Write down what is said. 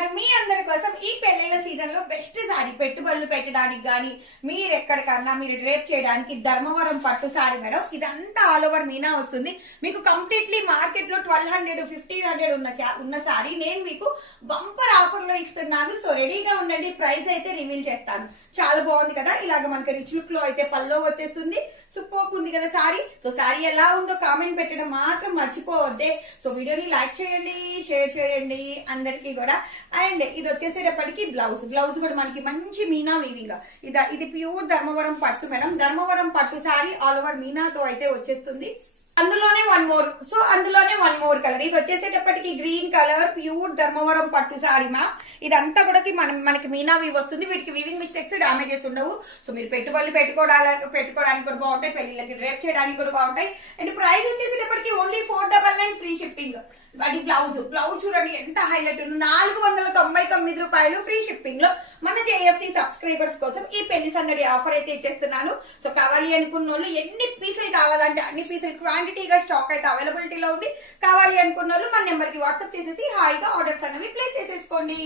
గారు మీ అందరి కోసం ఈ పెళ్లిళ్ళ సీజన్ లో బెస్ట్ సారీ పెట్టుబడులు పెట్టడానికి గానీ మీరు ఎక్కడికన్నా మీరు డ్రేప్ చేయడానికి ధర్మవరం పట్టు సారీ మేడం. ఇదంతా ఆల్ ఓవర్ మీనా వస్తుంది. మీకు కంప్లీట్లీ మార్కెట్ లో 1200 1500 ఉన్న సారీ నేను మీకు బంపర్ ఆఫర్ లో ఇస్తున్నాను. సో రెడీగా ఉండండి, ప్రైస్ అయితే రివీల్ చేస్తాను. చాలా బాగుంది కదా, ఇలాగ మనకి రిచ్ లుక్ లో అయితే పల్లో వచ్చేస్తుంది. సూపర్ ఉంది కదా సారీ. సో సారీ ఎలా ఉందో కామెంట్ పెట్టడం మాత్రం మర్చిపోవద్దే. సో వీడియోని లైక్ చేయండి, షేర్ చేయండి అందరికి కూడా. అండ్ ఇది వచ్చేసేటప్పటికి బ్లౌజ్ కూడా మనకి మంచి మీనా వీవింగ్. ఇది ప్యూర్ ధర్మవరం పట్టు మేడం. ధర్మవరం పట్టు సారీ ఆల్ ఓవర్ మీనాతో అయితే వచ్చేస్తుంది. అందులోనే వన్ మోర్ కలర్. ఇది వచ్చేసేటప్పటికి గ్రీన్ కలర్ ప్యూర్ ధర్మవరం పట్టు సారీ మా. ఇదంతా కూడా మనకి మీనా వీవ్ వస్తుంది. వీటికి వీవింగ్ మిస్టేక్స్ డ్యామేజెస్ ఉండవు. సో మీరు పెట్టుబడులు పెట్టుకోవడానికి కూడా బాగుంటాయి, పెళ్లిళ్ళకి డ్రేప్ చేయడానికి కూడా బాగుంటాయి. అండ్ ప్రైస్ వచ్చేసేటప్పటికి ఓన్లీ 499 ఫ్రీ షిప్పింగ్. అది బ్లౌజ్ చూడండి ఎంత హైలైట్ ఉంది. 499 రూపాయలు ఫ్రీ షిప్పింగ్ లో మన జేఎఫ్సి సబ్స్క్రైబర్స్ కోసం ఈ పెళ్లి సందడి ఆఫర్ అయితే ఇచ్చేస్తున్నాను. సో కావాలి అనుకున్న వాళ్ళు ఎన్ని పీసులు కావాలంటే అన్ని పీసులు క్వాంటిటీగా స్టాక్ అయితే అవైలబిలిటీలో ఉంది. కావాలి అనుకున్న వాళ్ళు మన నెంబర్ కి వాట్సాప్ చేసేసి హాయిగా ఆర్డర్స్ అనేవి ప్లేస్ చేసేసుకోండి.